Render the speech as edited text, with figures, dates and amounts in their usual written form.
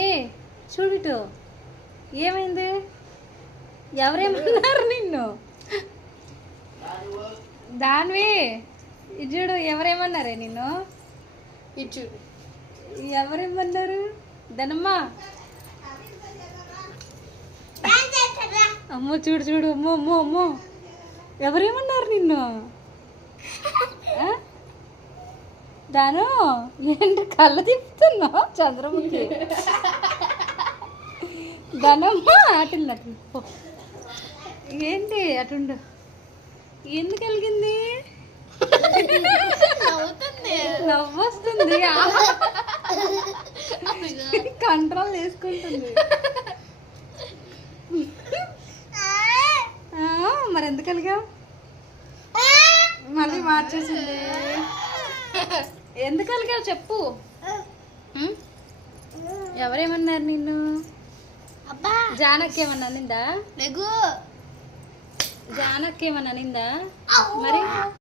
ఏ చూడుటు ఏమైంది? ఎవరేమన్నారు నిన్ను? దానివి ఇది చూడు, ఎవరేమన్నారే నిన్ను? ఇది చూడు, ఎవరేమన్నారు? ధనమ్మా అమ్మో చూడు చూడు, అమ్మో అమ్మో అమ్మో, ఎవరేమన్నారు నిన్ను? దాను ఏంటి కళ్ళ తిప్పుతున్నావు చంద్రముఖి? ధనమ్మా అటుండు అటు ఏంటి అటుండు, ఎందుకు కలిగింది? నవ్వు వస్తుంది, కంట్రోల్ చేసుకుంటుంది. మరి ఎందుకు కలిగావు? మళ్ళీ మార్చేసింది. ఎందుకు కలిగావు చెప్పు. ఎవరేమన్నారు నిన్ను? జానకి ఏమన్నా అనిందా? జానకి ఏమన్నా అనిందా మరి?